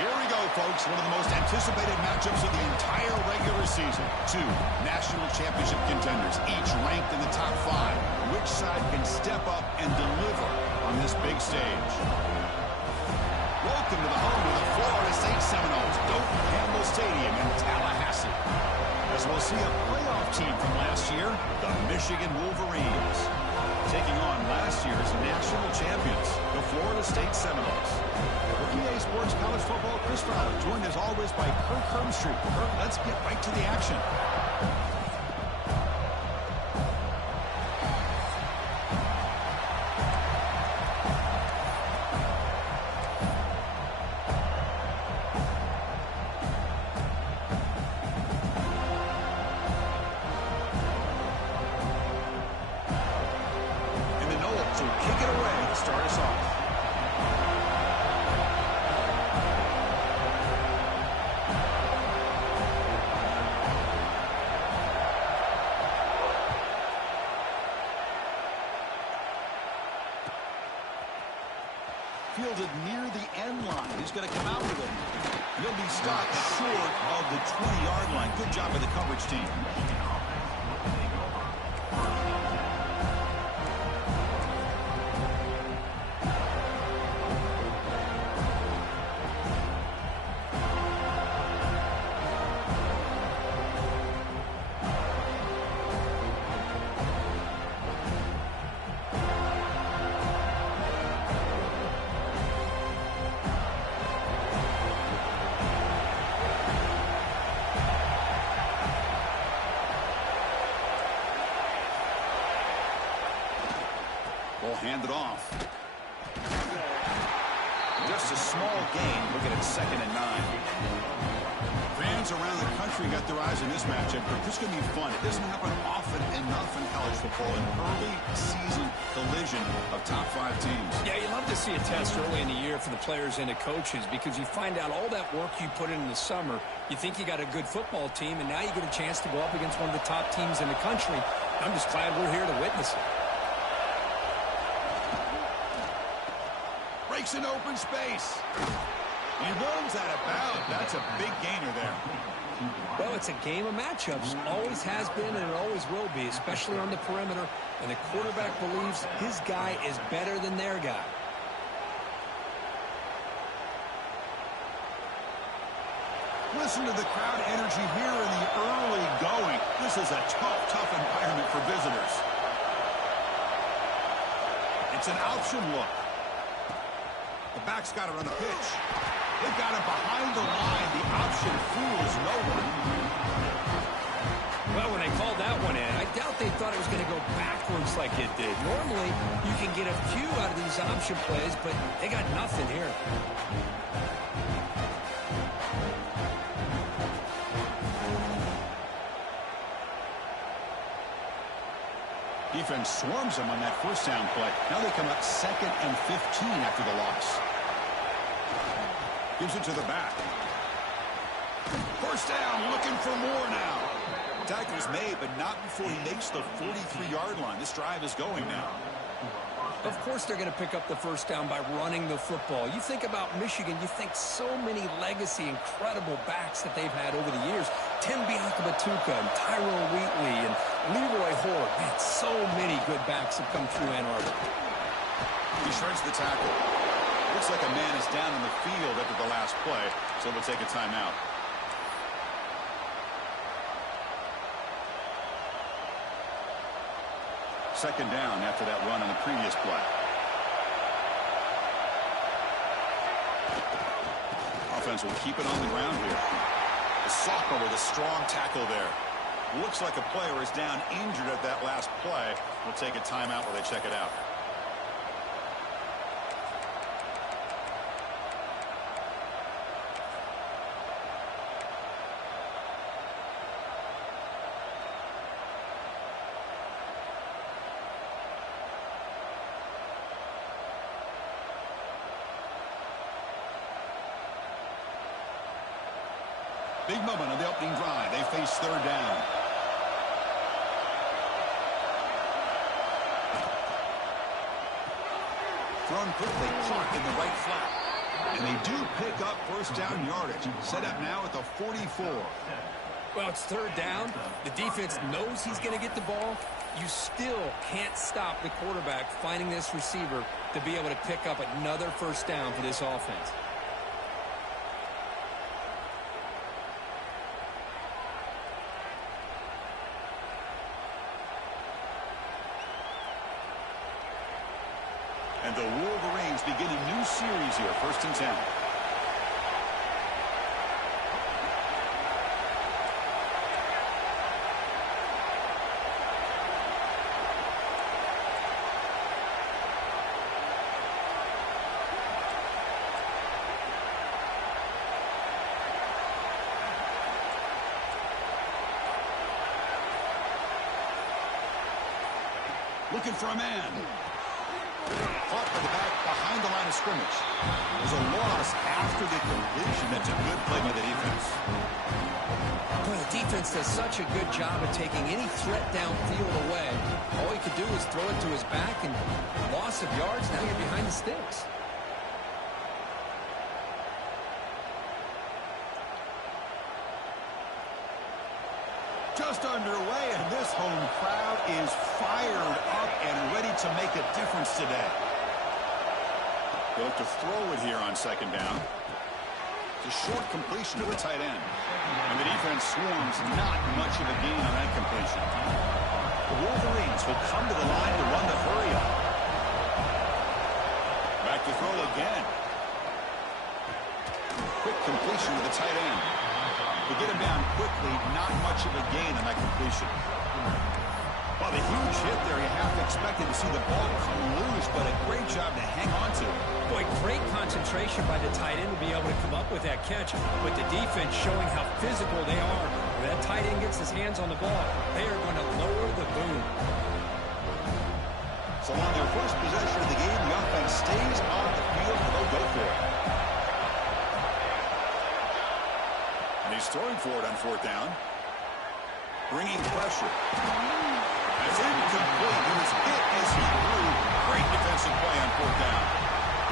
Here we go, folks. One of the most anticipated matchups of the entire regular season. Two national championship contenders, each ranked in the top 5. Which side can step up and deliver on this big stage? Welcome to the home of the Florida State Seminoles, Doak Campbell Stadium in Tallahassee. As we'll see a playoff team from last year, the Michigan Wolverines, taking on last year's national champions, the Florida State Seminoles. For EA Sports College Football, Chris Fowler, joined as always by Kirk Hermstreet. Kirk, let's get right to the action. So kick it away to start us off. Fielded near the end line. He's going to come out with it. He'll be stopped short of the 20-yard line. Good job by the coverage team. We'll hand it off. Just a small gain. Looking at 2nd and 9. Fans around the country got their eyes on this matchup, but this is going to be fun. It doesn't happen often enough in college football, an early season collision of top 5 teams. Yeah, you love to see a test early in the year for the players and the coaches because you find out all that work you put in the summer. You think you got a good football team, and now you get a chance to go up against one of the top teams in the country. I'm just glad we're here to witness it. Breaks an open space. He runs that about. That's a big gainer there. Well, it's a game of matchups. Always has been and it always will be, especially on the perimeter. And the quarterback believes his guy is better than their guy. Listen to the crowd energy here in the early going. This is a tough environment for visitors. It's an option look. The back's got it on the pitch. They've got him behind the line. The option fools no one. Well, when they called that one in, I doubt they thought it was going to go backwards like it did. Normally, you can get a few out of these option plays, but they got nothing here. Defense swarms them on that first down play. Now they come up 2nd and 15 after the loss. Gives it to the back. First down, looking for more now. Tackle's made, but not before he makes the 43-yard line. This drive is going now. Of course they're going to pick up the first down by running the football. You think about Michigan, you think so many legacy, incredible backs that they've had over the years. Tim Biakabatuka and Tyrone Wheatley and Leroy Hoare. Man, so many good backs have come through Ann Arbor. He shreds the tackle. Looks like a man is down in the field after the last play, so we'll take a timeout. Second down after that run on the previous play. Offense will keep it on the ground here. The sophomore with a strong tackle there. Looks like a player is down injured at that last play. We'll take a timeout while they check it out. Big moment on the opening drive. They face third down. Thrown quickly, caught in the right flat. And they do pick up first down yardage. Set up now at the 44. Well, it's third down. The defense knows he's going to get the ball. You still can't stop the quarterback finding this receiver to be able to pick up another first down for this offense. And the Wolverines begin a new series here, 1st and 10. Looking for a man. Caught by the back behind the line of scrimmage. There's a loss after the completion. That's a good play by the defense. Boy, the defense does such a good job of taking any threat downfield away. All he could do is throw it to his back, and loss of yards, now you're behind the sticks. Just underway, and this home crowd is fired up and ready to make a difference today. They'll have to throw it here on 2nd down. It's a short completion to the tight end. And the defense swarms, not much of a gain on that completion. The Wolverines will come to the line to run the hurry up. Back to throw again. Quick completion to the tight end. To get him down quickly, not much of a gain on that completion. Well, the huge hit there, you half expected to see the ball come loose, but a great job to hang on to. Boy, great concentration by the tight end to be able to come up with that catch, but the defense showing how physical they are. When that tight end gets his hands on the ball, they are going to lower the boom. So on their first possession of the game, the offense stays on the field, and they'll go for it. And he's throwing for it on 4th down. Bringing pressure. That's incomplete. He was hit as he threw. Great defensive play on 4th down.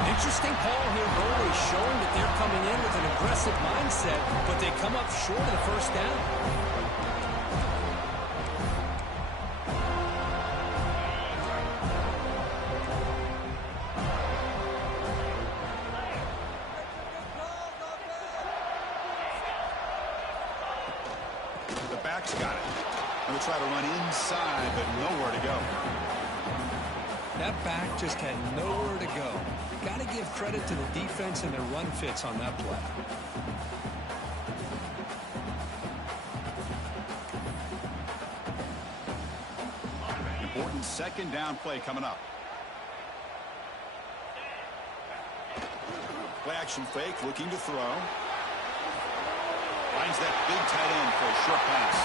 Interesting call here, really showing that they're coming in with an aggressive mindset, but they come up short of the first down. Got it. They'll try to run inside, but nowhere to go. That back just had nowhere to go. Got to give credit to the defense and their run fits on that play. Important 2nd down play coming up. Play action fake, looking to throw. Finds that big tight end for a short pass.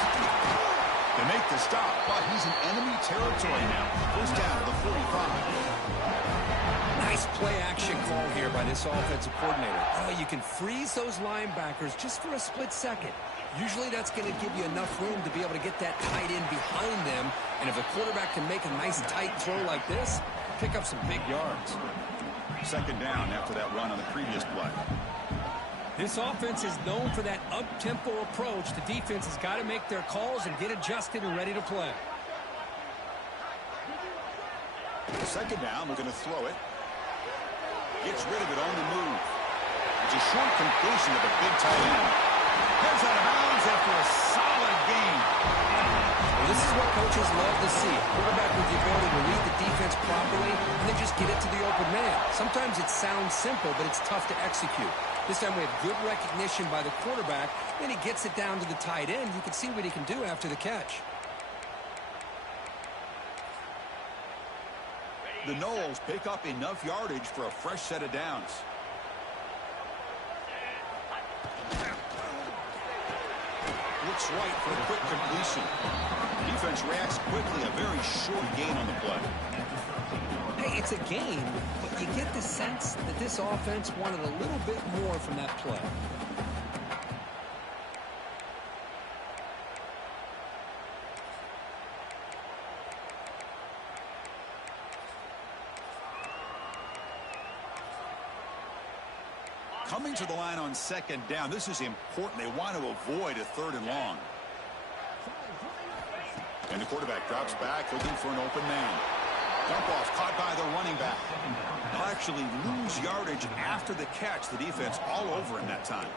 They make the stop, but he's in enemy territory now. First down to the 45. Nice play action call here by this offensive coordinator. Oh, you can freeze those linebackers just for a split second. Usually that's going to give you enough room to be able to get that tight end behind them. And if the quarterback can make a nice tight throw like this, pick up some big yards. 2nd down after that run on the previous play. This offense is known for that up-tempo approach. The defense has got to make their calls and get adjusted and ready to play. 2nd down, we're going to throw it. Gets rid of it on the move. It's a short completion to the big tight end. Heads out of bounds after a solid game. Well, this is what coaches love to see. Quarterback with the ability to read the defense properly and then just get it to the open man. Sometimes it sounds simple, but it's tough to execute. This time we have good recognition by the quarterback. Then he gets it down to the tight end. You can see what he can do after the catch. The Knowles pick up enough yardage for a fresh set of downs. Looks right for a quick completion. Defense reacts quickly. A very short gain on the play. Hey, it's a game, but you get the sense that this offense wanted a little bit more from that play. Coming to the line on second down, this is important. They want to avoid a 3rd and long. And the quarterback drops back, looking for an open man. Dump off, caught by the running back. They'll actually lose yardage after the catch. The defense all over in that time.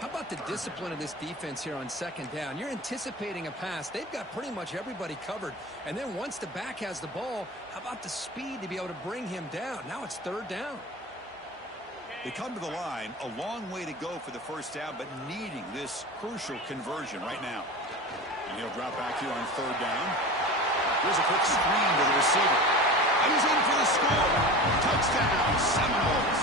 How about the discipline of this defense here on second down? You're anticipating a pass. They've got pretty much everybody covered. And then once the back has the ball, how about the speed to be able to bring him down? Now it's 3rd down. They come to the line, a long way to go for the first down, but needing this crucial conversion right now. And he'll drop back here on 3rd down. Here's a quick screen to the receiver. And he's in for the score. Touchdown, Seminoles.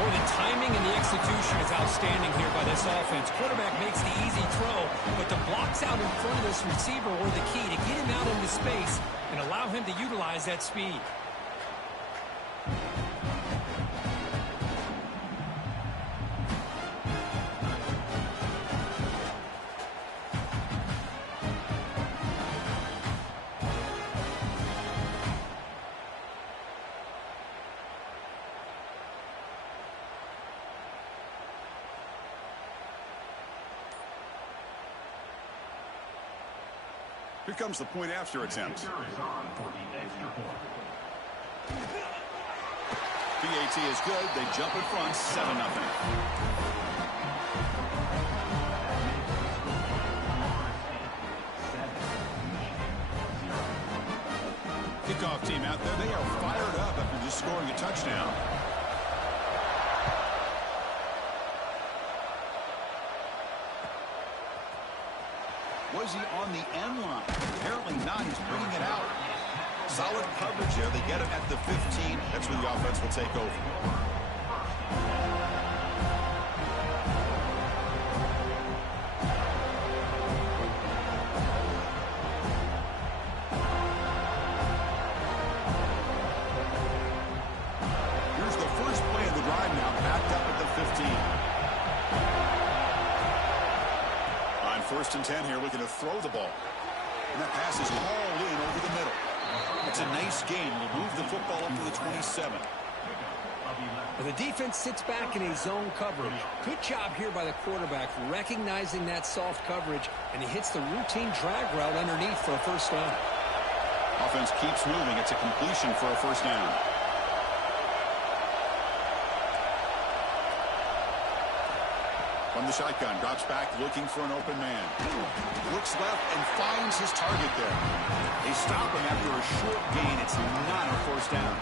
Boy, the timing and the execution is outstanding here by this offense. Quarterback makes the easy throw, but the blocks out in front of this receiver were the key to get him out into space and allow him to utilize that speed. Here comes the point after attempt. PAT is good. They jump in front, 7-0. Kickoff team out there. They are fired up after just scoring a touchdown. Was he on the end line? Apparently not. He's bringing it out. Solid coverage there. They get him at the 15. That's where the offense will take over. Here's the first play of the drive now, backed up at the 15. 1st and 10 here, looking to throw the ball. And that pass is hauled in over the middle. It's a nice gain. Will move the football up to the 27. Well, the defense sits back in a zone coverage. Good job here by the quarterback, recognizing that soft coverage, and he hits the routine drag route underneath for a 1st down. Offense keeps moving. It's a completion for a 1st down. From the shotgun, drops back, looking for an open man. Looks left and finds his target there. They stop him after a short gain. It's not a 1st down.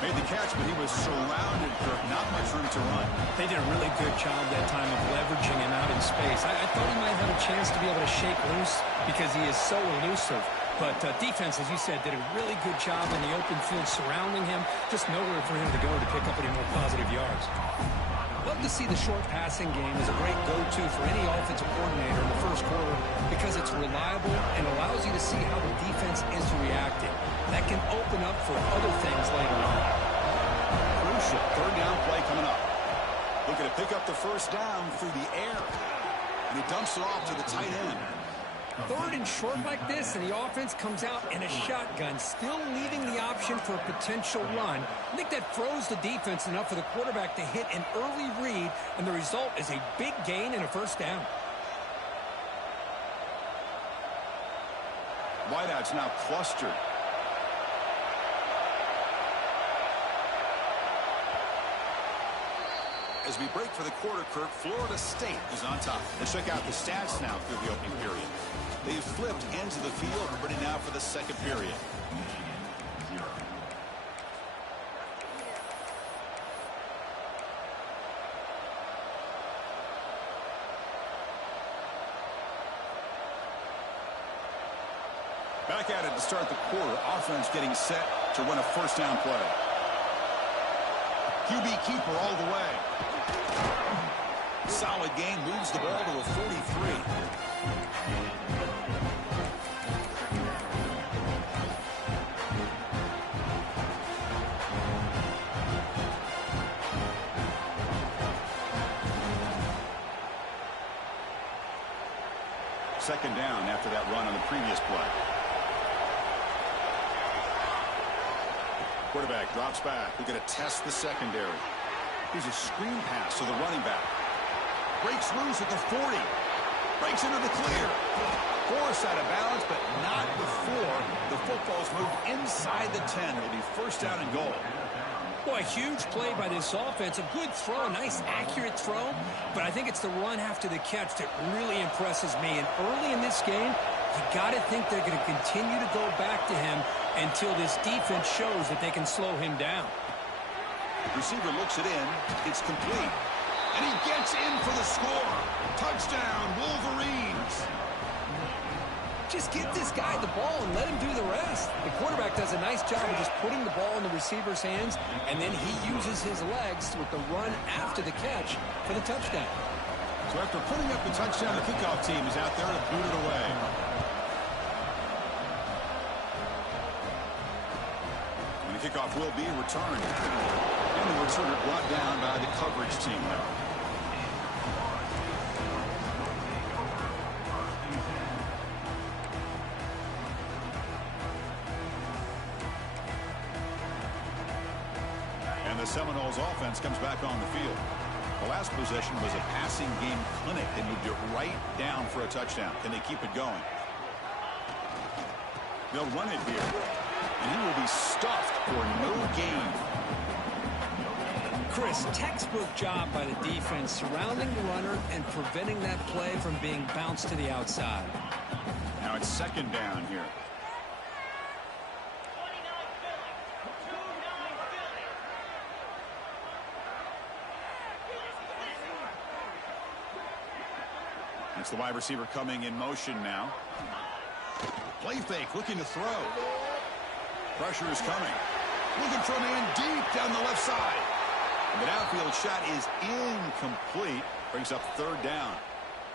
Made the catch, but he was surrounded for not much room to run. They did a really good job that time of leveraging him out in space. I thought he might have a chance to be able to shake loose because he is so elusive. But defense, as you said, did a really good job in the open field surrounding him. Just nowhere for him to go to pick up any more positive yards. Love to see the short passing game as a great go-to for any offensive coordinator in the 1st quarter because it's reliable and allows you to see how the defense is reacting. That can open up for other things later on. Crucial 3rd down play coming up. Looking to pick up the 1st down through the air. And he dumps it off to the tight end. 3rd and short like this, and the offense comes out in a shotgun, still leaving the option for a potential run. I think that froze the defense enough for the quarterback to hit an early read, and the result is a big gain and a 1st down. Wideouts now clustered. As we break for the quarter, Kirk, Florida State is on top. Let's check out the stats now through the opening period. They've flipped ends of the field, ready now for the 2nd period. Back at it to start the quarter. Offense getting set to run a 1st down play. QB keeper all the way. Solid gain, moves the ball to a 43. Second down after that run on the previous play. Quarterback drops back. We're going to test the secondary. Here's a screen pass to the running back. Breaks loose at the 40. Breaks into the clear. Forced out of bounds, but not before the football's moved inside the 10. It'll be first down and goal. Boy, a huge play by this offense. A good throw, a nice, accurate throw. But I think it's the run after the catch that really impresses me. And early in this game, you got to think they're going to continue to go back to him until this defense shows that they can slow him down. Receiver looks it in. It's complete. And he gets in for the score. Touchdown, Wolverines. Just get this guy the ball and let him do the rest. The quarterback does a nice job of just putting the ball in the receiver's hands, and then he uses his legs with the run after the catch for the touchdown. So after putting up the touchdown, the kickoff team is out there to boot it away. And the kickoff will be returned. And the returner brought down by the coverage team. The Seminoles offense comes back on the field. The last possession was a passing game clinic. They moved it right down for a touchdown. Can they keep it going? They'll run it here. And he will be stuffed for no gain. Chris, textbook job by the defense surrounding the runner and preventing that play from being bounced to the outside. Now it's second down here. It's the wide receiver coming in motion now. Play fake, looking to throw. Pressure is coming. Looking for a man deep down the left side. And the downfield shot is incomplete. Brings up third down.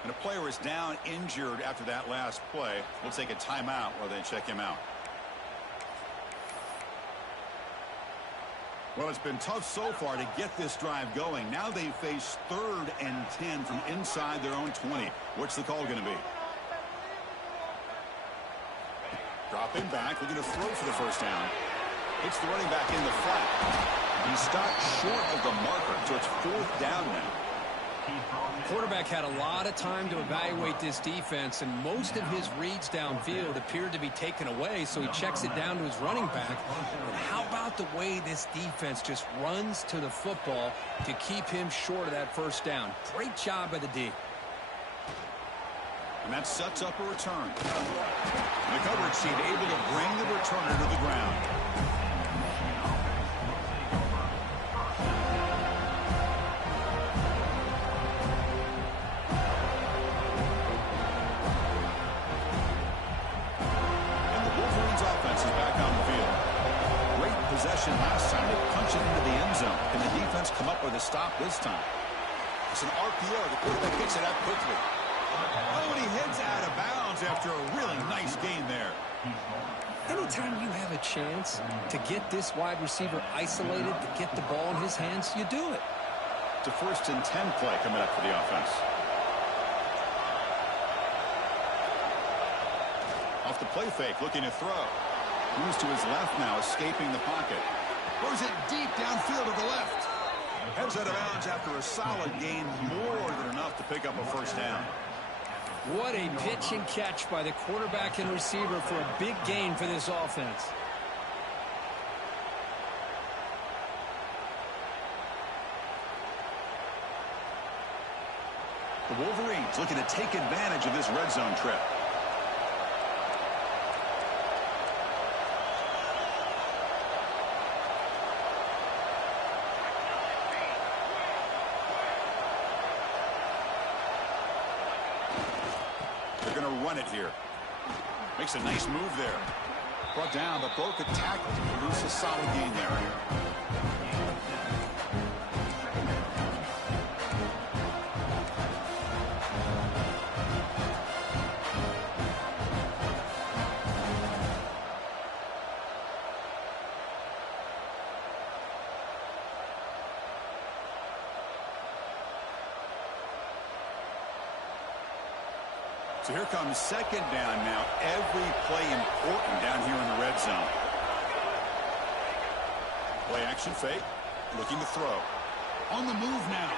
And a player is down injured after that last play. We'll take a timeout while they check him out. Well, it's been tough so far to get this drive going. Now they face 3rd and 10 from inside their own 20. What's the call going to be? Dropping back, looking to throw for the first down. It's the running back in the flat. He stopped short of the marker, so it's 4th down now. Quarterback had a lot of time to evaluate this defense, and most of his reads downfield appeared to be taken away, so he checks it down to his running back. But how about the way this defense just runs to the football to keep him short of that first down? Great job by the D. And that sets up a return. The coverage team able to bring the returner to the ground. Last time they punched it into the end zone. Can the defense come up with a stop this time? It's an RPO. The quarterback gets it out quickly. Oh, and he heads out of bounds after a really nice gain there. Anytime you have a chance to get this wide receiver isolated, to get the ball in his hands, you do it. It's a 1st and 10 play coming up for the offense. Off the play fake, looking to throw. Moves to his left now, escaping the pocket. Throws it deep downfield to the left. Heads out of bounds after a solid gain, more than enough to pick up a first down. What a pitch and catch by the quarterback and receiver for a big gain for this offense. The Wolverines looking to take advantage of this red zone trip. Run it here. Makes a nice move there. Brought down, but broke a tackle to produce a solid gain there. So here comes second down now. Every play important down here in the red zone. Play action fake. Looking to throw. On the move now.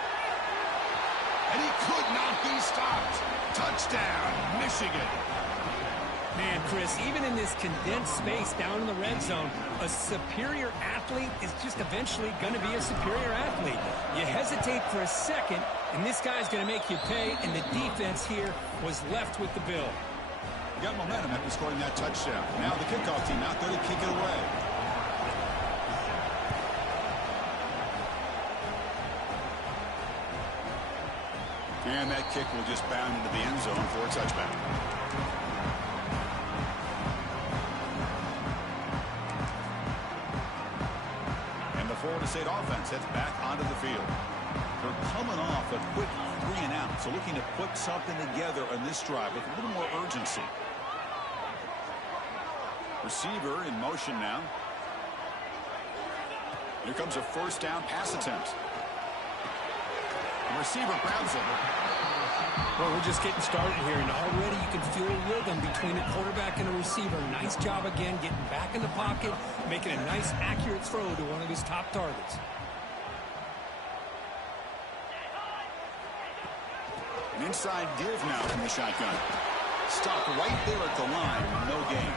And he could not be stopped. Touchdown, Michigan. Man, Chris, even in this condensed space down in the red zone, a superior athlete is just eventually going to be a superior athlete. You hesitate for a second, and this guy's going to make you pay, and the defense here was left with the bill. Got momentum after scoring that touchdown. Now the kickoff team out there to kick it away. And that kick will just bound into the end zone for a touchback. And the Florida State offense heads back onto the field. They're coming off a quick 3-and-out, so looking to put something together on this drive with a little more urgency. Receiver in motion now. Here comes a first down pass attempt. The receiver grabs it. Well, we're just getting started here, and already you can feel a rhythm between the quarterback and the receiver. Nice job again getting back in the pocket, making a nice, accurate throw to one of his top targets. An inside give now from the shotgun. Stopped right there at the line. No gain.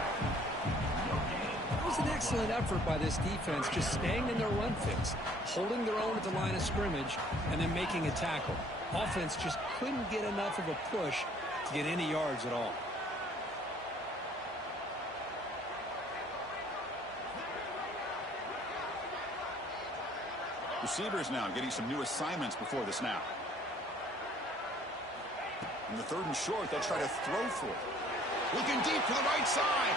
It was an excellent effort by this defense, just staying in their run fix, holding their own at the line of scrimmage, and then making a tackle. Offense just couldn't get enough of a push to get any yards at all. Receivers now getting some new assignments before the snap. In the 3rd and short, they'll try to throw for it. Looking deep to the right side.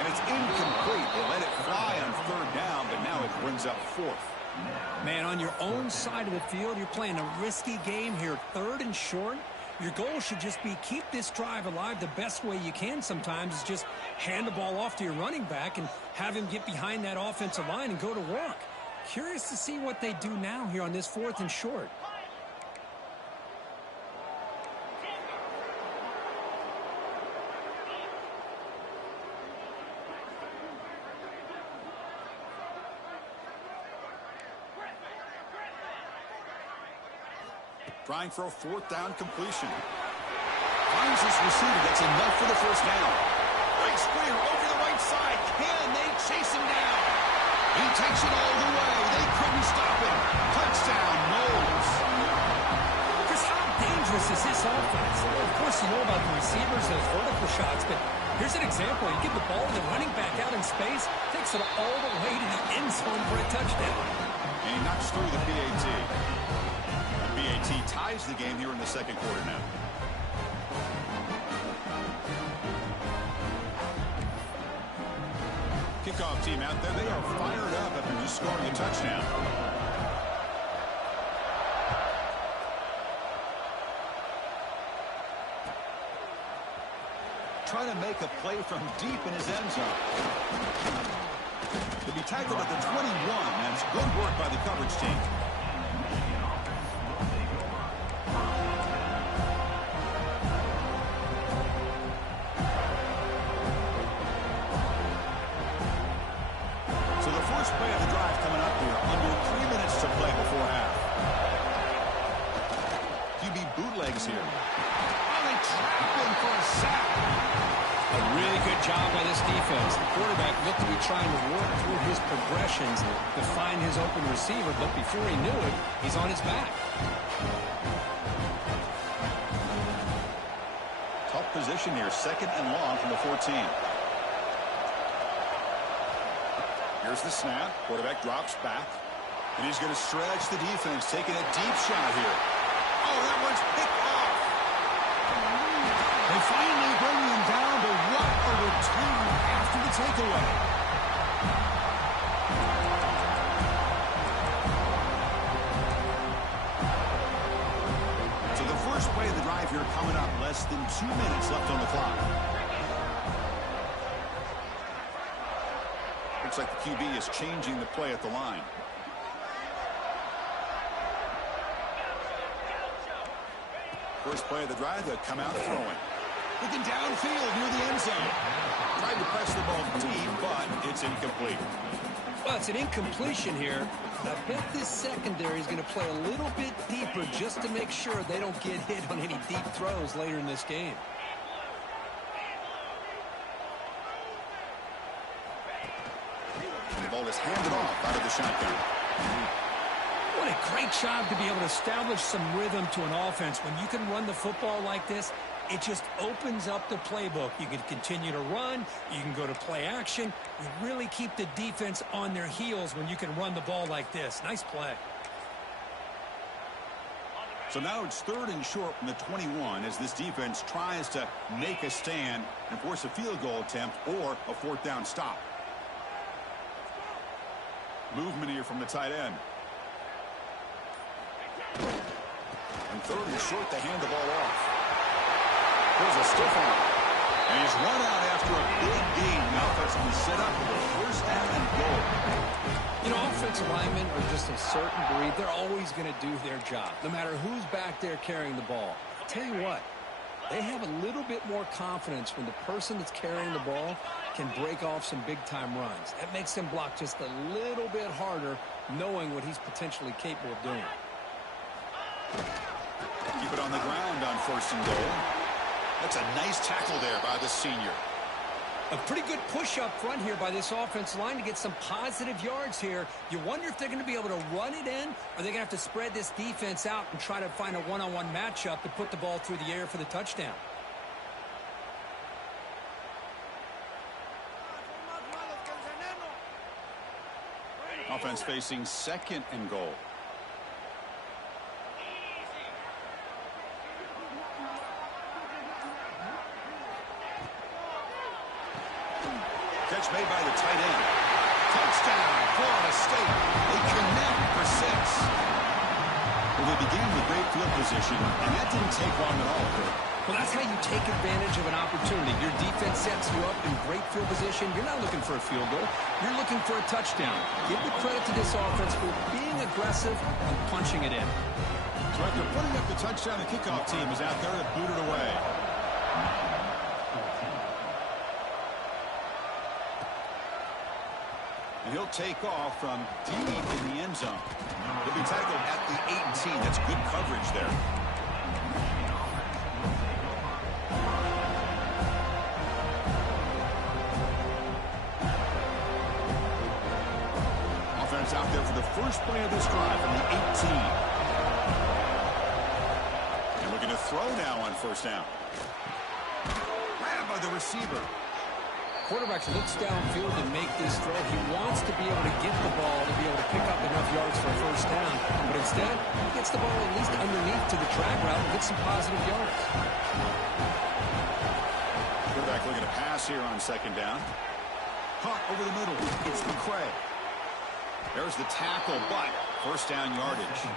And it's incomplete. They let it fly on 3rd down, but now it brings up 4th. Man, on your own side of the field, you're playing a risky game here. 3rd and short. Your goal should just be keep this drive alive the best way you can sometimes is just hand the ball off to your running back and have him get behind that offensive line and go to work. Curious to see what they do now here on this 4th and short. Trying for a 4th down completion. Finds his receiver. That's enough for the first down. Big screen over the right side. Can they chase him down? He takes it all the way. They couldn't stop him. Touchdown, Knowles. Chris, how dangerous is this offense? Well, of course, you know about the receivers, those vertical shots, but here's an example. You give the ball to the running back out in space, takes it all the way to the end zone for a touchdown. And he knocks through the PAT. PAT ties the game here in the 2nd quarter now. Kickoff team out there. They are fired up after just scoring a touchdown. Trying to make a play from deep in his end zone. To be tackled at the 21. That's good work by the coverage team. Play of the drive coming up here. Under 3 minutes to play before half. QB bootlegs here. Oh, they trap him for a sack. A really good job by this defense. The quarterback looked to be trying to work through his progressions to find his open receiver, but before he knew it, he's on his back. Tough position here. 2nd and long from the 14. Here's the snap. Quarterback drops back. And he's going to stretch the defense, taking a deep shot here. Oh, that one's picked off. They finally bring him down, but what a return after the takeaway. So the first play of the drive here coming up. Less than 2 minutes left on the clock. Looks like the QB is changing the play at the line. First play of the drive, they'll come out throwing. Looking downfield near the end zone. Tried to press the ball deep, but it's incomplete. Well, it's an incompletion here. I bet this secondary is going to play a little bit deeper just to make sure they don't get hit on any deep throws later in this game. The ball is handed off out of the shotgun. What a great job to be able to establish some rhythm to an offense. When you can run the football like this, it just opens up the playbook. You can continue to run. You can go to play action. You really keep the defense on their heels when you can run the ball like this. Nice play. So now it's 3rd and short from the 21 as this defense tries to make a stand and force a field goal attempt or a 4th down stop. Movement here from the tight end. And 3rd and short, they hand the ball off. There's a stiff arm. And he's run out after a big gain. The offense will be set up with a 1st down and goal. You know, offensive linemen are just a certain breed. They're always going to do their job, no matter who's back there carrying the ball. I'll tell you what, they have a little bit more confidence when the person that's carrying the ball can break off some big-time runs. That makes them block just a little bit harder, knowing what he's potentially capable of doing. Keep it on the ground on 1st and goal. That's a nice tackle there by the senior. A pretty good push up front here by this offensive line to get some positive yards here. You wonder if they're going to be able to run it in, or they're going to have to spread this defense out and try to find a one-on-one matchup to put the ball through the air for the touchdown. Offense facing 2nd and goal. Catch made by the tight end. Touchdown, Florida State. They connect for 6. Well, they began with great field position, and that didn't take long at all. Well, that's how you take advantage of an opportunity. Your defense sets you up in great field position. You're not looking for a field goal. You're looking for a touchdown. Give the credit to this offense for being aggressive and punching it in. So after putting up the touchdown, the kickoff team is out there to boot it away. And he'll take off from deep in the end zone. He'll be tackled at the 18. That's good coverage there. Offense out there for the first play of this drive from the 18. And looking to throw now on 1st down. Grabbed by the receiver. Quarterback looks downfield to make this throw. He wants to be able to get the ball to be able to pick up enough yards for a 1st down. But instead, he gets the ball at least underneath to the drag route and gets some positive yards. Quarterback looking to pass here on 2nd down. Caught over the middle. It's McCray. There's the tackle, but 1st down yardage.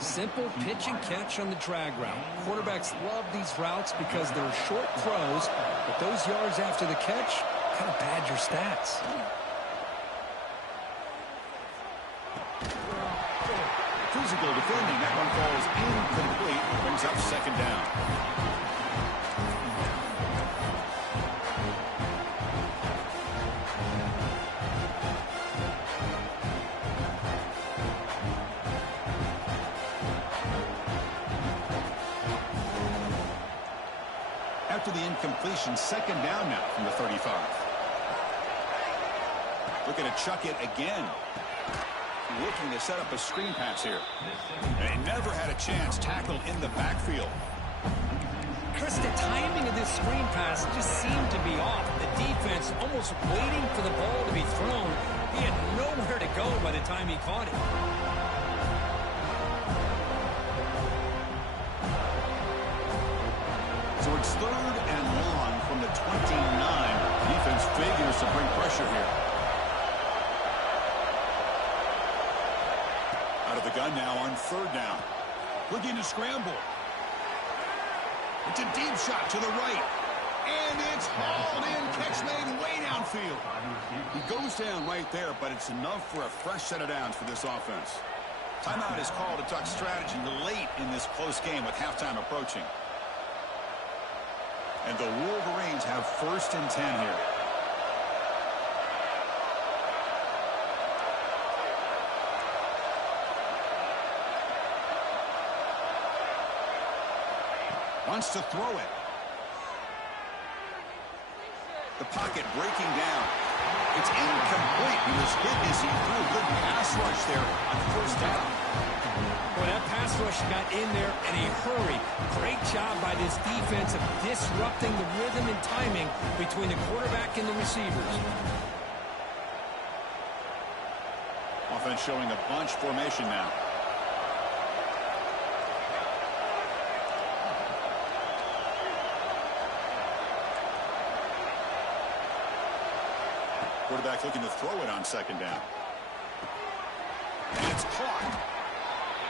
Simple pitch and catch on the drag route. Quarterbacks love these routes because they're short throws, but those yards after the catch kind of pad your stats. Physical defending. That one falls incomplete. Brings up 2nd down. After the incompletion, 2nd down now from the 35. Looking to chuck it again. Looking to set up a screen pass here. And he never had a chance tackled in the backfield. Chris, the timing of this screen pass just seemed to be off. The defense almost waiting for the ball to be thrown. He had nowhere to go by the time he caught it. So it's 3rd and long from the 29. Defense figures to bring pressure here. Out of the gun now on 3rd down. Looking to scramble. It's a deep shot to the right. And it's hauled in. Catch made way downfield. He goes down right there, but it's enough for a fresh set of downs for this offense. Timeout is called to talk strategy late in this close game with halftime approaching. And the Wolverines have 1st and 10 here. Wants to throw it. The pocket breaking down. It's incomplete. He was hit as he threw a good pass rush there on first down. Well, that pass rush got in there in a hurry. Great job by this defense of disrupting the rhythm and timing between the quarterback and the receivers. Offense showing a bunch formation now. Quarterback looking to throw it on second down. And it's caught.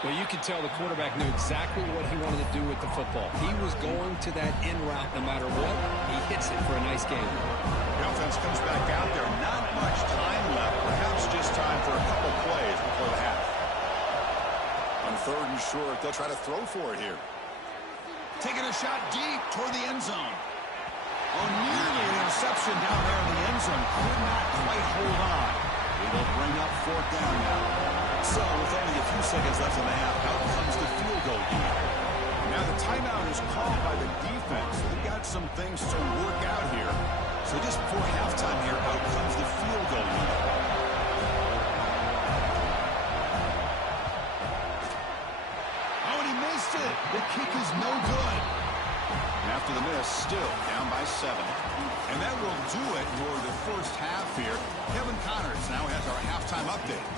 Well, you can tell the quarterback knew exactly what he wanted to do with the football. He was going to that in route no matter what. He hits it for a nice game. The offense comes back out there. Not much time left. Perhaps just time for a couple plays before the half. On third and short, they'll try to throw for it here. Taking a shot deep toward the end zone. Oh, nearly an interception down there in the end zone. Could not quite hold on. It'll bring up fourth down now. So, with only a few seconds left in the half, out comes the field goal unit. Now the timeout is called by the defense. They've got some things to work out here. So just before halftime here, out comes the field goal unit. Oh, and he missed it. The kick is no good. After the miss, still down by 7. And that will do it for the first half here. Kevin Connors now has our halftime update.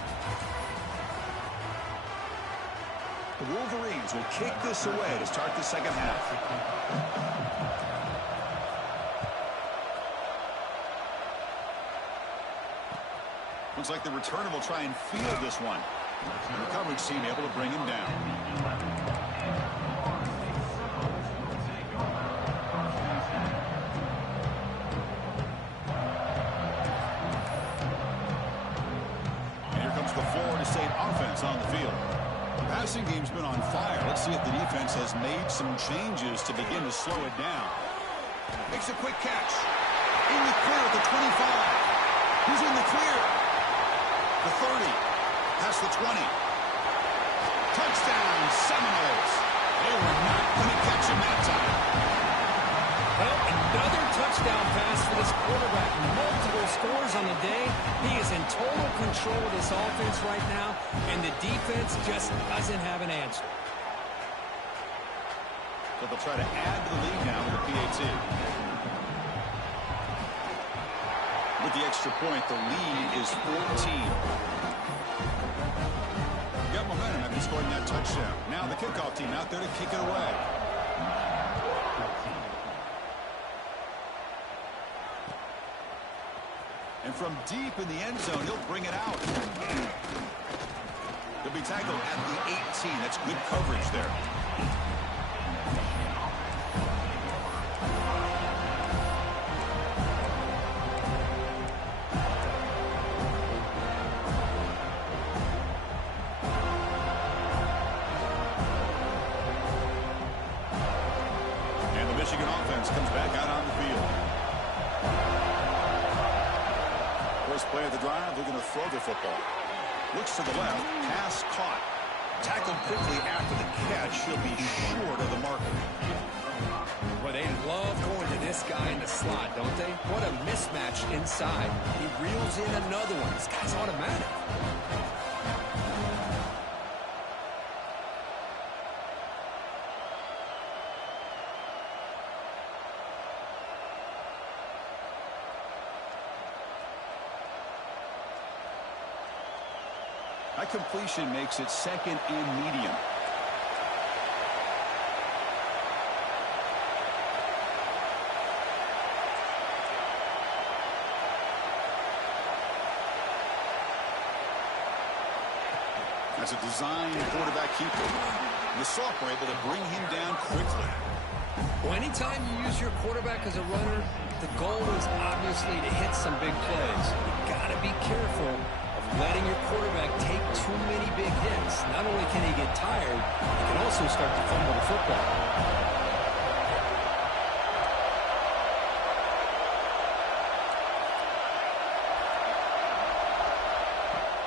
The Wolverines will kick this away to start the second half. Looks like the returner will try and field this one. And the coverage team able to bring him down. And here comes the Florida State offense on the field. Passing game's been on fire. Let's see if the defense has made some changes to begin to slow it down. Makes a quick catch. In the clear at the 25. He's in the clear. The 30. Past the 20. Touchdown, Seminoles. They were not going to catch him that time. Well, another touchdown pass for this quarterback. Multiple scores on the day. He is in total control of this offense right now, and the defense just doesn't have an answer. So they'll try to add to the lead now with the PAT. With the extra point, the lead is 14. Got momentum after scoring that touchdown. Now the kickoff team out there to kick it away. And from deep in the end zone, he'll bring it out. He'll be tackled at the 18. That's good coverage there. And the Michigan offense comes back out on the field. First play of the drive, they're going to throw the football. Looks to the left, pass caught. Tackled quickly after the catch. He'll be short of the marker. Well, they love going to this guy in the slot, don't they? What a mismatch inside. He reels in another one. This guy's automatic. That completion makes it second and medium. That's a design quarterback keeper. The Soft were able to bring him down quickly. Well, anytime you use your quarterback as a runner, the goal is obviously to hit some big plays. You've got to be careful of letting your quarterback take too many big hits. Not only can he get tired, he can also start to fumble the football.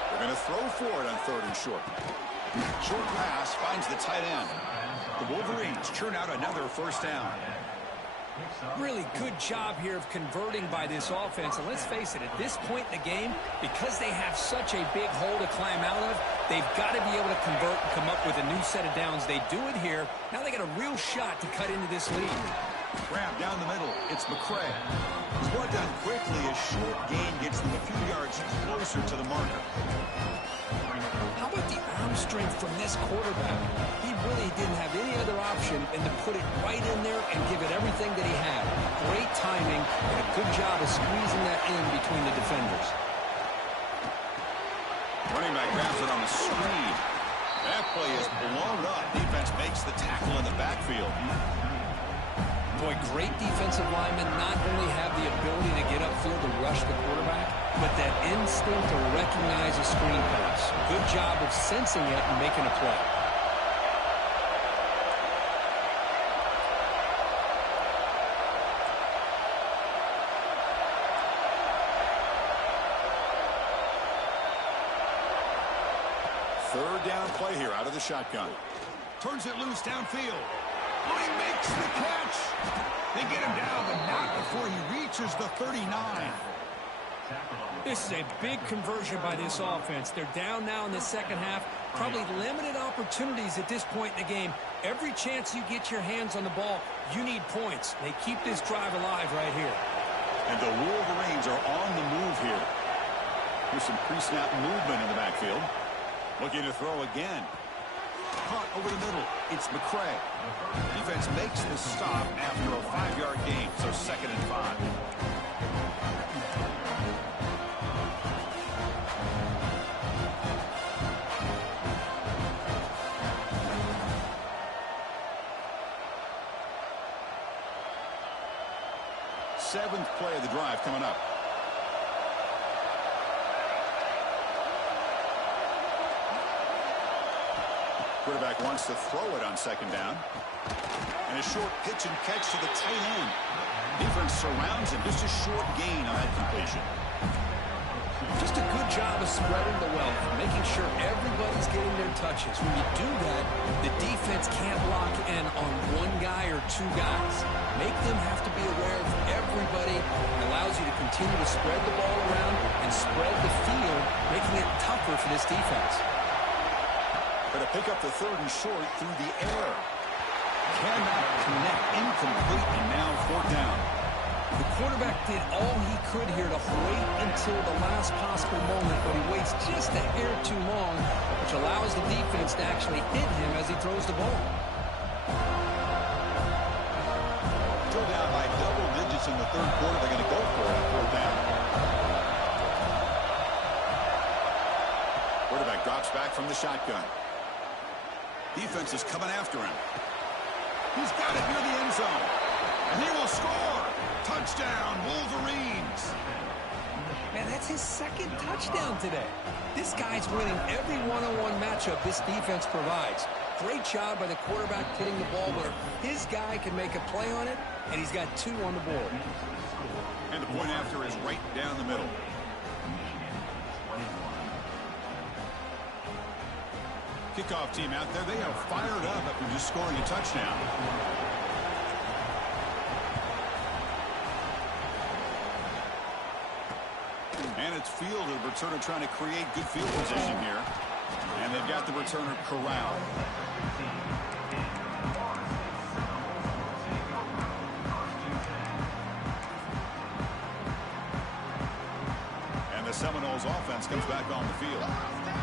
They're going to throw for it on third and short. Short pass finds the tight end. The Wolverines churn out another first down. Really good job here of converting by this offense. And let's face it, at this point in the game, because they have such a big hole to climb out of, they've got to be able to convert and come up with a new set of downs. They do it here. Now they got a real shot to cut into this lead. Grab down the middle. It's McCray. He's brought down quickly as short gain gets them a few yards closer to the marker. How about the arm strength from this quarterback? He really didn't have any other option than to put it right in there and give it everything that he had. Great timing and a good job of squeezing that in between the defenders. Running back grabs it on the screen. That play is blown up. Defense makes the tackle in the backfield. Boy, great defensive linemen not only have the ability to get upfield to rush the quarterback, but that instinct to recognize a screen pass. Good job of sensing it and making a play. Third down play here out of the shotgun. Turns it loose downfield. Oh, he makes the catch. They get him down, but not before he reaches the 39. This is a big conversion by this offense. They're down now in the second half. Probably limited opportunities at this point in the game. Every chance you get your hands on the ball, you need points. They keep this drive alive right here. And the Wolverines are on the move here. Here's some pre-snap movement in the backfield. Looking to throw again. Caught over the middle. It's McCray. Defense makes the stop after a 5-yard gain, so 2nd and 5. Seventh play of the drive coming up. Quarterback wants to throw it on 2nd down. And a short pitch and catch to the tight end. Defense surrounds him. Just a short gain on that completion. Just a good job of spreading the wealth, making sure everybody's getting their touches. When you do that, the defense can't lock in on one guy or two guys. Make them have to be aware of everybody. It allows you to continue to spread the ball around and spread the field, making it tougher for this defense. Going to pick up the 3rd and short through the air. Cannot connect, incomplete, and now 4th down. The quarterback did all he could here to wait until the last possible moment, but he waits just a hair too long, which allows the defense to actually hit him as he throws the ball. Still down by double digits in the 3rd quarter. They're going to go for it on 4th down. Quarterback drops back from the shotgun. Defense is coming after him. He's got it near the end zone. And he will score. Touchdown, Wolverines. Man, that's his 2nd touchdown today. This guy's winning every one-on-one matchup this defense provides. Great job by the quarterback putting the ball where his guy can make a play on it, and he's got 2 on the board. And the point after is right down the middle. Kickoff team out there, they are fired up after just scoring a touchdown. And it's field, the returner trying to create good field position here. And they've got the returner corralled. And the Seminoles offense comes back on the field.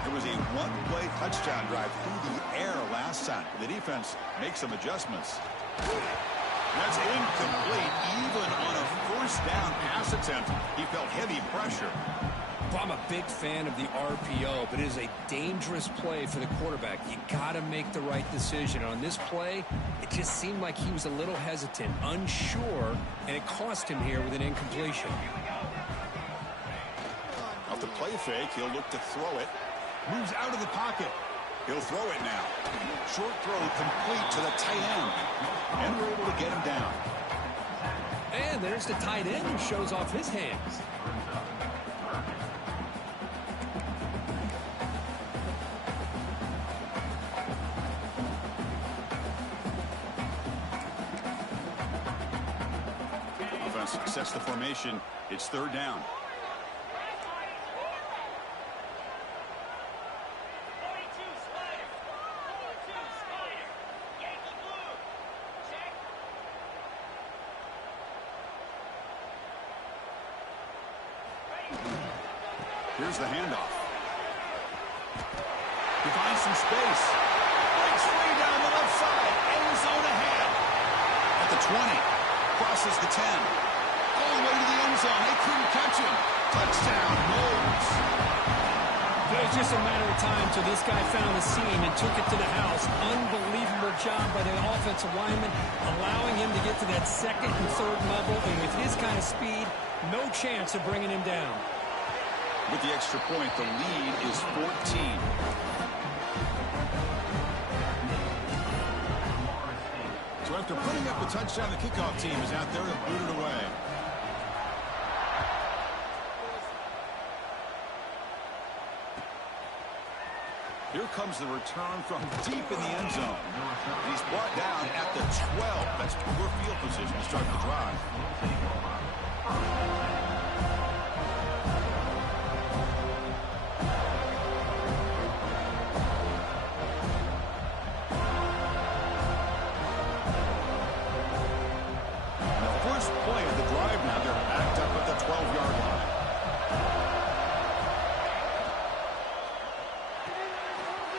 It was a one-play touchdown drive through the air last time. The defense makes some adjustments. That's incomplete. Even on a 1st down pass attempt, he felt heavy pressure. Well, I'm a big fan of the RPO, but it is a dangerous play for the quarterback. You got to make the right decision. On this play, it just seemed like he was a little hesitant, unsure, and it cost him here with an incompletion. Off the play fake, he'll look to throw it. Moves out of the pocket. He'll throw it now. Short throw complete to the tight end. And we're able to get him down. And there's the tight end who shows off his hands. pass sets the formation. It's third down. Here's the handoff. He finds some space. Breaks free down the left side. End zone ahead. At the 20. Crosses the 10. All the way to the end zone. They couldn't catch him. Touchdown, Wolves. It was just a matter of time till this guy found the seam and took it to the house. Unbelievable job by the offensive lineman, allowing him to get to that second and third level. And with his kind of speed, no chance of bringing him down. With the extra point, the lead is 14. So after putting up the touchdown, the kickoff team is out there to boot it away. Here comes the return from deep in the end zone. He's brought down at the 12. That's poor field position to start the drive. Play of the drive now. They're backed up at the 12-yard line.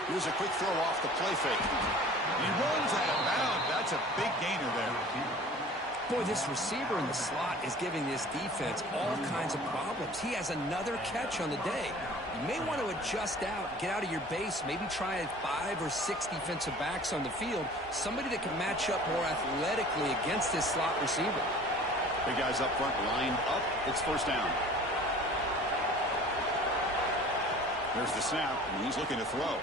Here's a quick throw off the play fake. He runs out of bounds. That's a big gainer there. Boy, this receiver in the slot is giving this defense all kinds of problems. He has another catch on the day. You may want to adjust out, get out of your base, maybe try 5 or 6 defensive backs on the field, somebody that can match up more athletically against this slot receiver. Big guys up front lined up. It's first down. There's the snap, and he's looking to throw.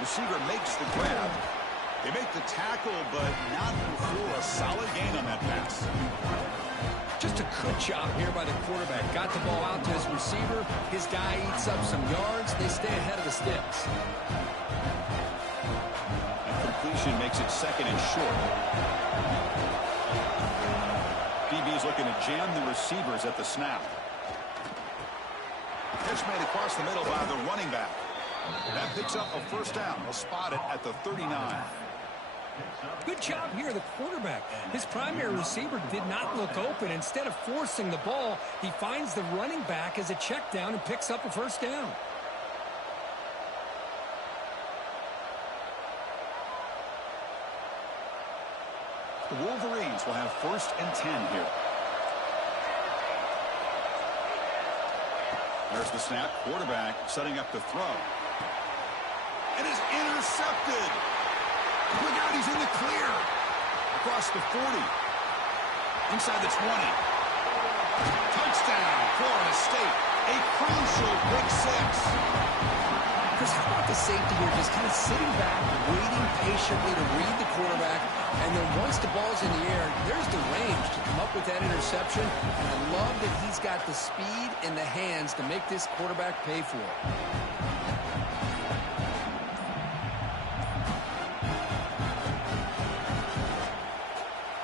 Receiver makes the grab. They make the tackle, but not before a solid gain on that pass. Just a good job here by the quarterback. Got the ball out to his receiver. His guy eats up some yards. They stay ahead of the sticks. And completion makes it second and short. DB's looking to jam the receivers at the snap. Catch made across the middle by the running back. That picks up a first down. They'll spot it at the 39. Good job here, the quarterback. His primary receiver did not look open. Instead of forcing the ball, he finds the running back as a check down and picks up a first down. The Wolverines will have first and 10 here. There's the snap. Quarterback setting up the throw. And is intercepted. Look out, he's in the clear. Across the 40. Inside the 20. Touchdown, Florida State. A crucial pick six. Chris, how about the safety here just kind of sitting back, waiting patiently to read the quarterback, and then once the ball's in the air, there's the range to come up with that interception. And I love that he's got the speed and the hands to make this quarterback pay for it.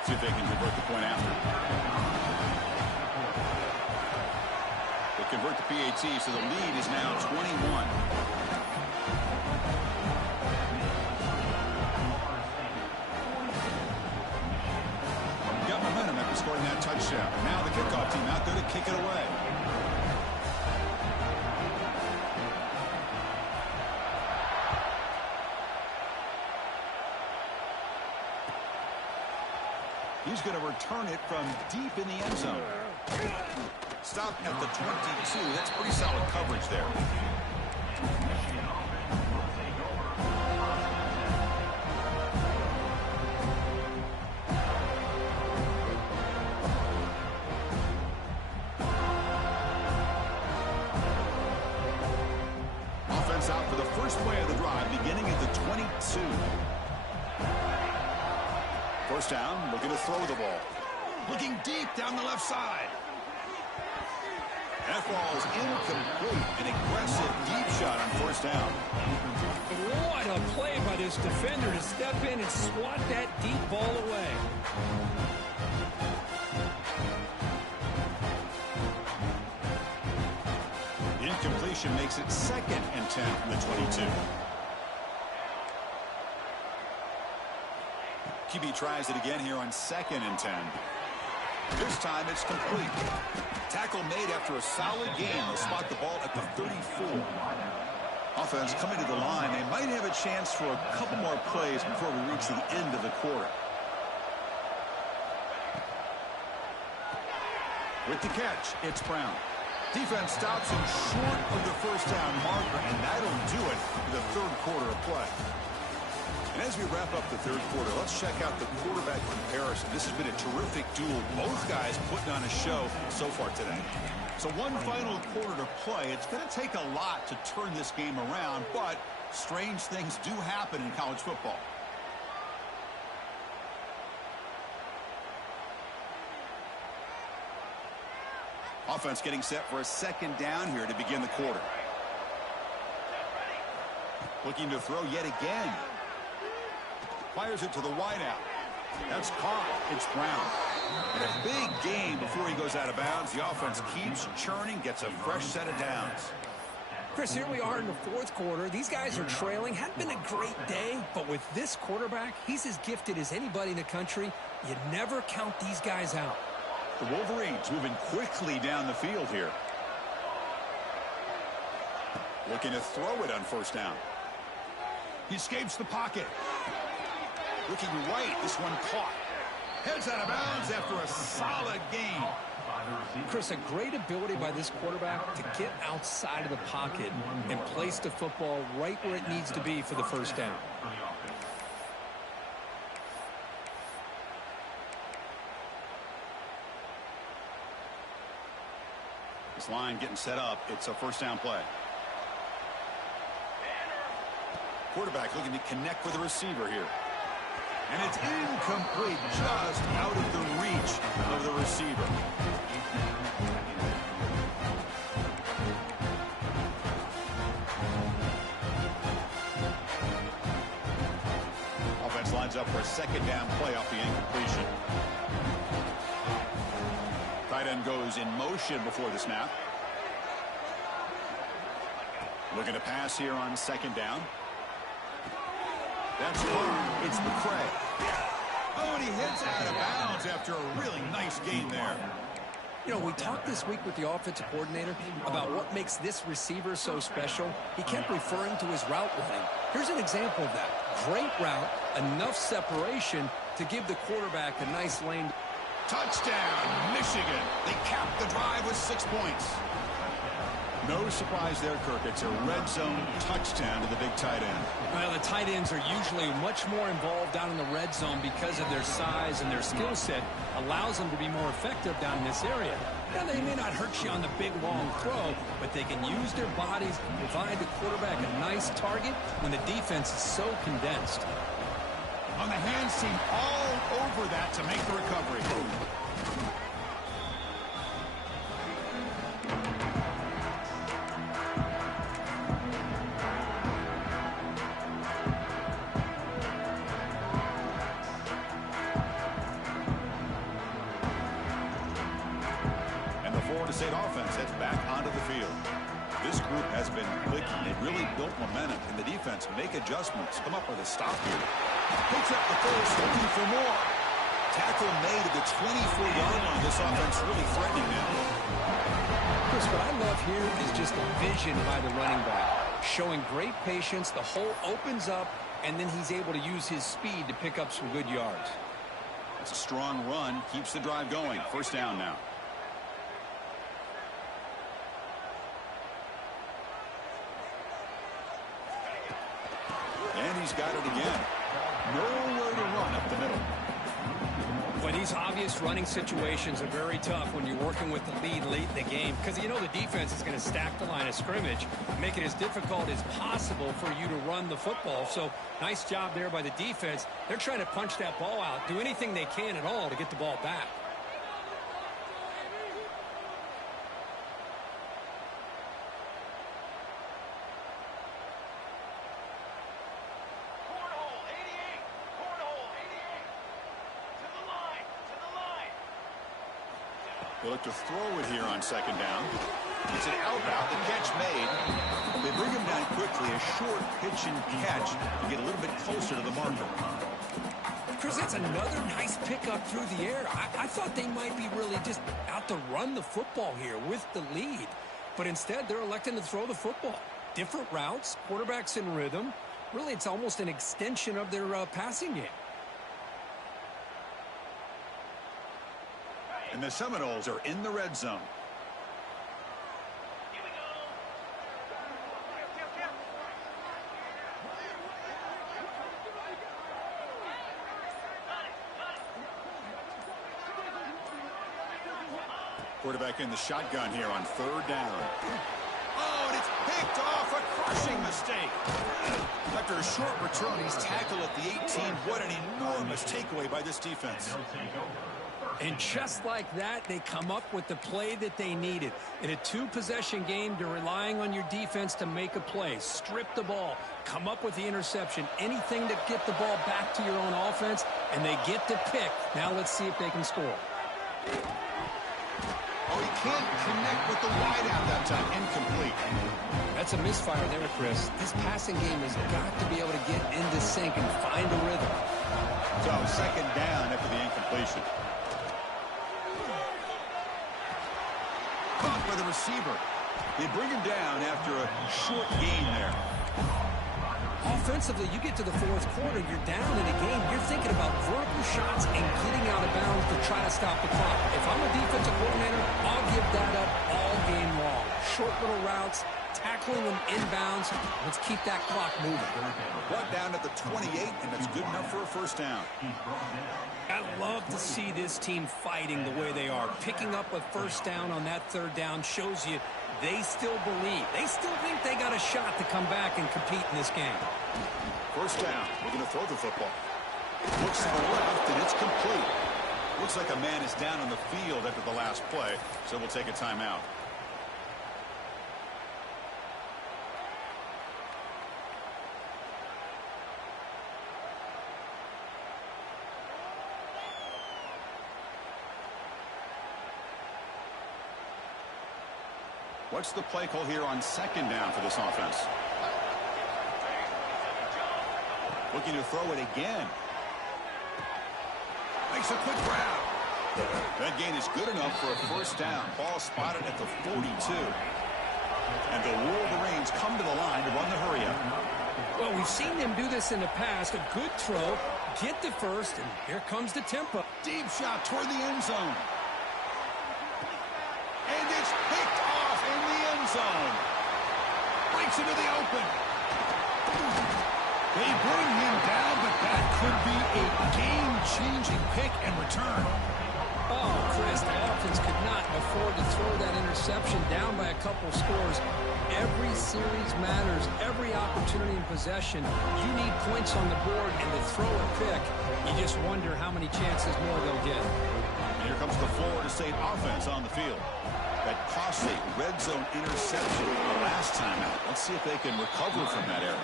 See if they can convert the point after. They convert the PAT, so the lead is now 21. Got momentum after scoring that touchdown. Now the kickoff team out there to kick it away. He's going to return it from deep in the end zone. Stop at the 22. That's pretty solid coverage there. Offense out for the first play of the drive, beginning at the 22. First down, looking to throw the ball. Looking deep down the left side. That ball is incomplete. An aggressive deep shot on first down. What a play by this defender to step in and swat that deep ball away. completion makes it 2nd and 10 from the 22. QB tries it again here on 2nd and 10. This time it's complete. Tackle made after a solid gain. They'll spot the ball at the 34. Offense coming to the line. They might have a chance for a couple more plays before we reach the end of the quarter. With the catch, it's Brown. Defense stops him short of the first down marker, and that'll do it for the third quarter of play. And as we wrap up the third quarter, let's check out the quarterback comparison. This has been a terrific duel. Both guys putting on a show so far today. So one final quarter to play. It's going to take a lot to turn this game around, but strange things do happen in college football. Offense getting set for a 2nd down here to begin the quarter. Looking to throw yet again. Fires it to the wideout. That's caught. It's Brown. And a big gain before he goes out of bounds. The offense keeps churning, gets a fresh set of downs. Chris, here we are in the fourth quarter. These guys are trailing. Hadn't been a great day, but with this quarterback, he's as gifted as anybody in the country. You never count these guys out. The Wolverines moving quickly down the field here. Looking to throw it on first down. He escapes the pocket. Looking right, this one caught. Heads out of bounds after a solid gain. Chris, a great ability by this quarterback to get outside of the pocket and place the football right where it needs to be for the first down. This line getting set up. It's a first down play. Quarterback looking to connect with the receiver here. And it's incomplete, just out of the reach of the receiver. Offense lines up for a 2nd down play off the incompletion. Tight end goes in motion before the snap. Looking to pass here on 2nd down. That's far. It's McCray. Oh, and he hits out of bounds after a really nice gain there. You know, we talked this week with the offensive coordinator about what makes this receiver so special. He kept referring to his route running. Here's an example of that. Great route, enough separation to give the quarterback a nice lane. Touchdown, Michigan. They capped the drive with 6 points. No surprise there, Kirk. It's a red zone touchdown to the big tight end. Well, the tight ends are usually much more involved down in the red zone because of their size, and their skill set allows them to be more effective down in this area. Now, they may not hurt you on the big, long throw, but they can use their bodies to provide the quarterback a nice target when the defense is so condensed. On the hands team all over that to make the recovery. State offense heads back onto the field. This group has been clicking. They really built momentum, and the defense make adjustments. Come up with a stop here. Picks up the first, looking for more. Tackle made at the 24-yard line. This offense really threatening now. Chris, what I love here is just the vision by the running back. Showing great patience, the hole opens up, and then he's able to use his speed to pick up some good yards. It's a strong run, keeps the drive going. First down now. And he's got it again. Nowhere to run up the middle. Well, these obvious running situations are very tough when you're working with the lead late in the game, because you know the defense is going to stack the line of scrimmage, make it as difficult as possible for you to run the football. So nice job there by the defense. They're trying to punch that ball out, do anything they can at all to get the ball back. They look to throw it here on 2nd down. It's an out route, the catch made. They bring him down quickly, a short pitch and catch to get a little bit closer to the marker. Chris, that's another nice pickup through the air. I thought they might be really just out to run the football here with the lead. But instead, they're electing to throw the football. Different routes, quarterback's in rhythm. Really, it's almost an extension of their passing game. And the Seminoles are in the red zone. Quarterback in the shotgun here on third down. Oh, and it's picked off. A crushing mistake. After a short return, he's tackled at the 18. What an enormous takeaway by this defense. And just like that, they come up with the play that they needed. In a two-possession game, they're relying on your defense to make a play. Strip the ball. Come up with the interception. Anything to get the ball back to your own offense, and they get to pick. Now let's see if they can score. Oh, he can't connect with the wideout that time. Incomplete. That's a misfire there, Chris. This passing game has got to be able to get into sync and find a rhythm. So, second down after the incompletion. Caught by the receiver. They bring him down after a short gain there. Offensively, you get to the fourth quarter, you're down in a game. You're thinking about vertical shots and getting out of bounds to try to stop the clock. If I'm a defensive coordinator, I'll give that up all game long. Short little routes, tackling them inbounds. Let's keep that clock moving. Brought down at the 28, and that's good enough for a first down. I love to see this team fighting the way they are. Picking up a first down on that third down shows you they still believe. They still think they got a shot to come back and compete in this game. First down. We're going to throw the football. Looks to the left, and it's complete. Looks like a man is down on the field after the last play, so we'll take a timeout. What's the play call here on second down for this offense? Looking to throw it again. Makes a quick grab. That gain is good enough for a first down. Ball spotted at the 42. And the Wolverines come to the line to run the hurry-up. Well, we've seen them do this in the past. A good throw, get the first, and here comes the tempo. Deep shot toward the end zone. And it's picked off in the end zone. Breaks into the open. They bring him down, but that could be a game-changing pick and return. Oh, Chris, the offense could not afford to throw that interception down by a couple scores. Every series matters. Every opportunity in possession. You need points on the board, and to throw a pick, you just wonder how many chances more they'll get. And here comes the Florida State offense on the field. That costly red zone interception the last time out. Let's see if they can recover from that error.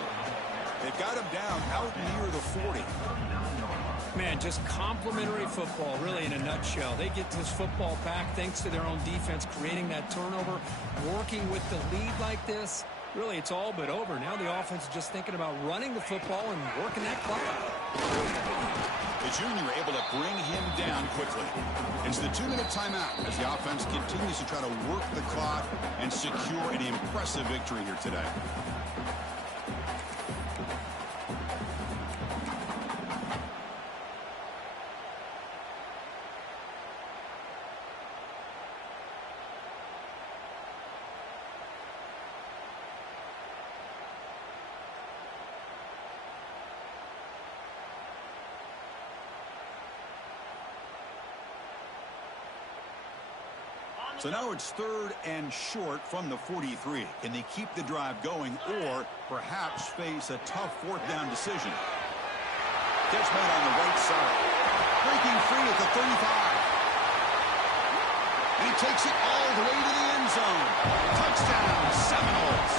They've got him down out near the 40. Man, just complimentary football, really, in a nutshell. They get this football back thanks to their own defense, creating that turnover, working with the lead like this. Really, it's all but over. Now the offense is just thinking about running the football and working that clock. The junior able to bring him down quickly. It's the 2-minute timeout as the offense continues to try to work the clock and secure an impressive victory here today. So now it's third and short from the 43. Can they keep the drive going or perhaps face a tough fourth down decision? Catch made on the right side. Breaking free at the 35. And he takes it all the way to the end zone. Touchdown, Seminoles.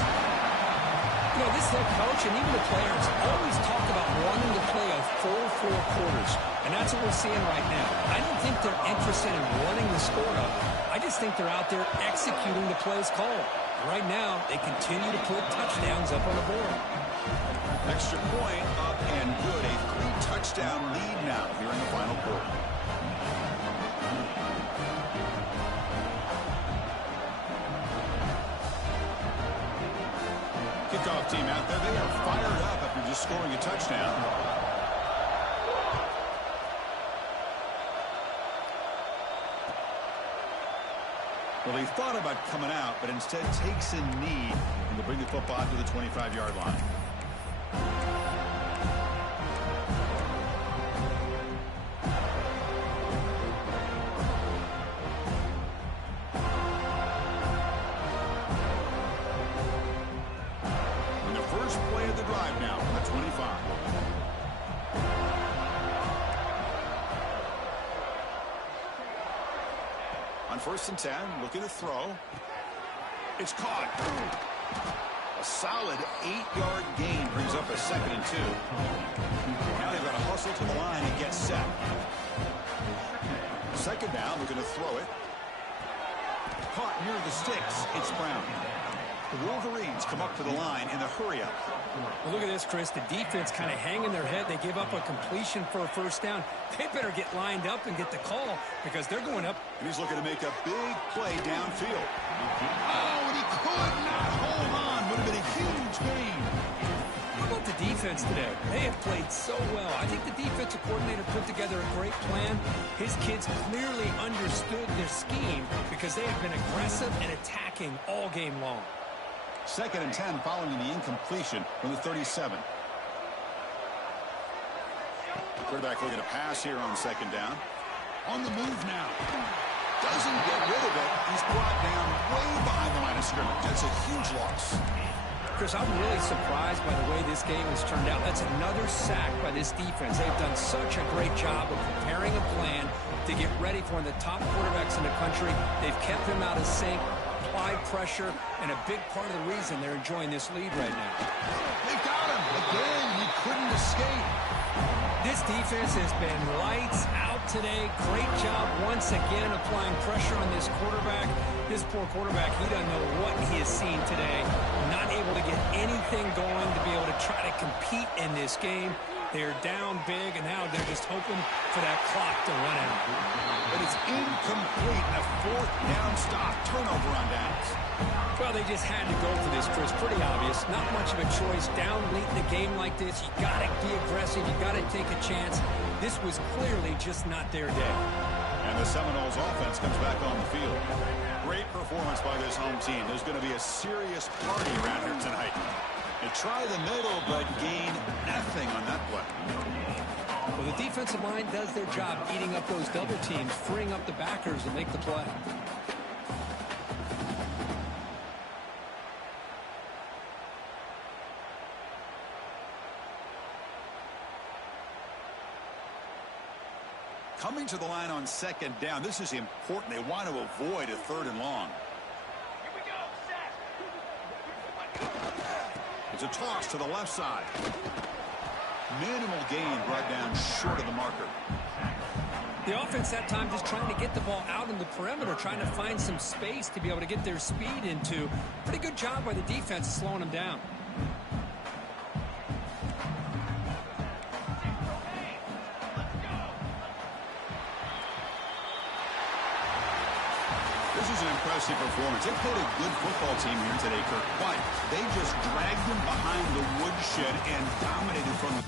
You know, this head coach and even the players always talk about wanting to play a full 4 quarters, and that's what we're seeing right now. I don't think they're interested in running the score up. I just think they're out there executing the plays called. And right now, they continue to put touchdowns up on the board. Extra point up and good. A 3-touchdown lead now here in the final quarter. Kickoff team out there. They are fired up after just scoring a touchdown. Well, he thought about coming out, but instead takes a knee and will bring the football to the 25-yard line. And the first play of the drive now from the 25. On 1st and 10, looking to throw. It's caught. A solid 8-yard gain brings up a 2nd and 2. Now they've got to hustle to the line and get set. 2nd down, looking to throw it. Caught near the sticks. It's Brown. The Wolverines come up to the line in the hurry-up. Well, look at this, Chris. The defense kind of hanging their head. They give up a completion for a 1st down. They better get lined up and get the call because they're going up. And he's looking to make a big play downfield. Oh, and he could not hold on. Would have been a huge gain. How about the defense today? They have played so well. I think the defensive coordinator put together a great plan. His kids clearly understood their scheme because they have been aggressive and attacking all game long. 2nd and 10 following the incompletion from the 37. Quarterback looking to pass here on 2nd down. On the move now. Doesn't get rid of it. He's brought down way behind the line of scrimmage. That's a huge loss. Chris, I'm really surprised by the way this game has turned out. That's another sack by this defense. They've done such a great job of preparing a plan to get ready for one of the top quarterbacks in the country. They've kept him out of sync, applied pressure, and a big part of the reason they're enjoying this lead right now. They got him. Again, he couldn't escape. This defense has been lights out today. Great job once again applying pressure on this quarterback. This poor quarterback, he doesn't know what he has seen today. Not able to get anything going to be able to try to compete in this game. They're down big, and now they're just hoping for that clock to run out. But it's incomplete. A 4th down stop. Turnover on downs. Well, they just had to go for this, Chris. Pretty obvious. Not much of a choice. Down late in the game like this, you got to be aggressive. You got to take a chance. This was clearly just not their day. And the Seminoles offense comes back on the field. Great performance by this home team. There's going to be a serious party around here tonight. They try the middle, but gain nothing on that play. Well, the defensive line does their job eating up those double teams, freeing up the backers to make the play. Coming to the line on 2nd down. This is important. They want to avoid a 3rd and long. It's a toss to the left side. Minimal gain brought down short of the marker. The offense that time just trying to get the ball out in the perimeter, trying to find some space to be able to get their speed into. Pretty good job by the defense slowing them down. This is an impressive performance. They played a good football team here today, Kirk, but they just dragged them behind the woodshed and dominated from the